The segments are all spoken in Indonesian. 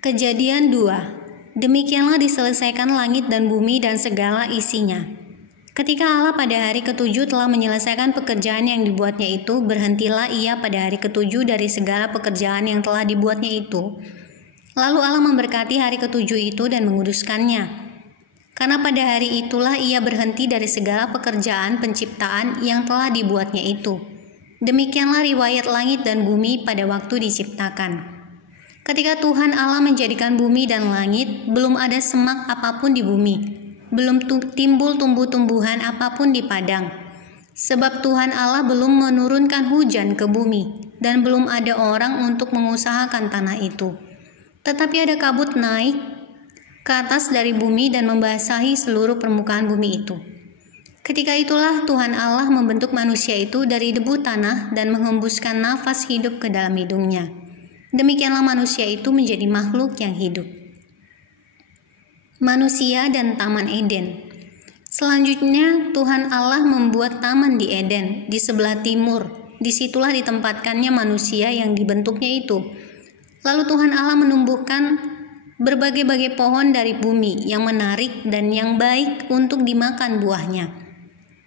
Kejadian 2. Demikianlah diselesaikan langit dan bumi dan segala isinya. Ketika Allah pada hari ketujuh telah menyelesaikan pekerjaan yang dibuatnya itu, berhentilah ia pada hari ketujuh dari segala pekerjaan yang telah dibuatnya itu. Lalu Allah memberkati hari ketujuh itu dan menguduskannya. Karena pada hari itulah ia berhenti dari segala pekerjaan penciptaan yang telah dibuatnya itu. Demikianlah riwayat langit dan bumi pada waktu diciptakan. Ketika Tuhan Allah menjadikan bumi dan langit, belum ada semak apapun di bumi, belum timbul tumbuh-tumbuhan apapun di padang. Sebab Tuhan Allah belum menurunkan hujan ke bumi, dan belum ada orang untuk mengusahakan tanah itu. Tetapi ada kabut naik ke atas dari bumi dan membasahi seluruh permukaan bumi itu. Ketika itulah Tuhan Allah membentuk manusia itu dari debu tanah dan menghembuskan nafas hidup ke dalam hidungnya. Demikianlah manusia itu menjadi makhluk yang hidup. Manusia dan Taman Eden. Selanjutnya Tuhan Allah membuat taman di Eden, di sebelah timur. Disitulah ditempatkannya manusia yang dibentuknya itu. Lalu Tuhan Allah menumbuhkan berbagai-bagai pohon dari bumi yang menarik dan yang baik untuk dimakan buahnya.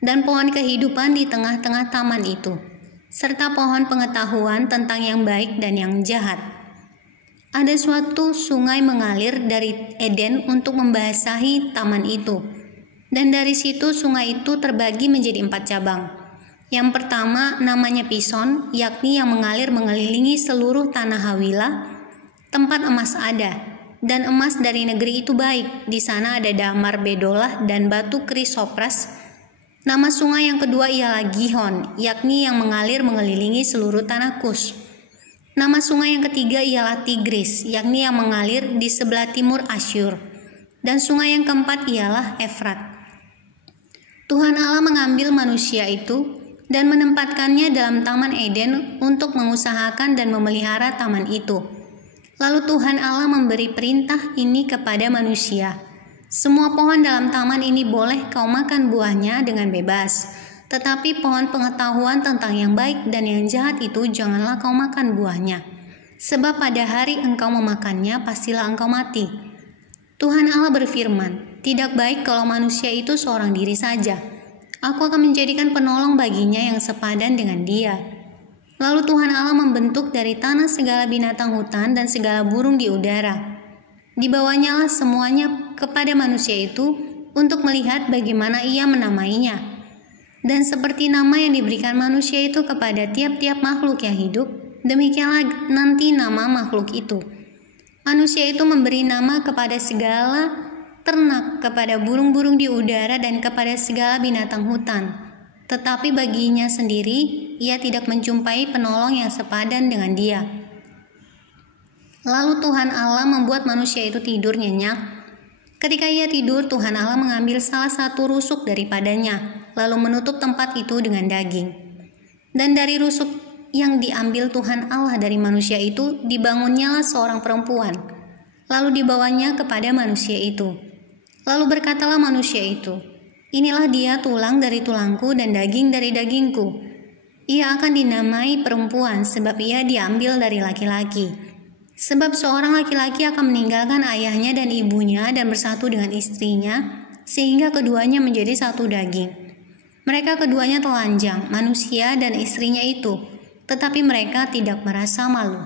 Dan pohon kehidupan di tengah-tengah taman itu, serta pohon pengetahuan tentang yang baik dan yang jahat. Ada suatu sungai mengalir dari Eden untuk membasahi taman itu. Dan dari situ sungai itu terbagi menjadi 4 cabang. Yang pertama namanya Pison, yakni yang mengalir mengelilingi seluruh tanah Hawila. Tempat emas ada, dan emas dari negeri itu baik. Di sana ada damar bedolah dan batu krisopras. Nama sungai yang kedua ialah Gihon, yakni yang mengalir mengelilingi seluruh tanah Kus. Nama sungai yang ketiga ialah Tigris, yakni yang mengalir di sebelah timur Asyur. Dan sungai yang keempat ialah Efrat. Tuhan Allah mengambil manusia itu dan menempatkannya dalam Taman Eden untuk mengusahakan dan memelihara taman itu. Lalu Tuhan Allah memberi perintah ini kepada manusia. Semua pohon dalam taman ini boleh kau makan buahnya dengan bebas. Tetapi pohon pengetahuan tentang yang baik dan yang jahat itu janganlah kau makan buahnya. Sebab pada hari engkau memakannya, pastilah engkau mati. Tuhan Allah berfirman, tidak baik kalau manusia itu seorang diri saja. Aku akan menjadikan penolong baginya yang sepadan dengan dia. Lalu Tuhan Allah membentuk dari tanah segala binatang hutan dan segala burung di udara. Dibawanyalah semuanya kepada manusia itu untuk melihat bagaimana ia menamainya. Dan seperti nama yang diberikan manusia itu kepada tiap-tiap makhluk yang hidup, demikianlah nanti nama makhluk itu. Manusia itu memberi nama kepada segala ternak, kepada burung-burung di udara dan kepada segala binatang hutan. Tetapi baginya sendiri, ia tidak menjumpai penolong yang sepadan dengan dia. Lalu Tuhan Allah membuat manusia itu tidur nyenyak. Ketika ia tidur, Tuhan Allah mengambil salah satu rusuk daripadanya, lalu menutup tempat itu dengan daging. Dan dari rusuk yang diambil Tuhan Allah dari manusia itu, dibangunnyalah seorang perempuan. Lalu dibawanya kepada manusia itu. Lalu berkatalah manusia itu, inilah dia tulang dari tulangku dan daging dari dagingku. Ia akan dinamai perempuan sebab ia diambil dari laki-laki. Sebab seorang laki-laki akan meninggalkan ayahnya dan ibunya dan bersatu dengan istrinya, sehingga keduanya menjadi satu daging. Mereka keduanya telanjang, manusia dan istrinya itu, tetapi mereka tidak merasa malu.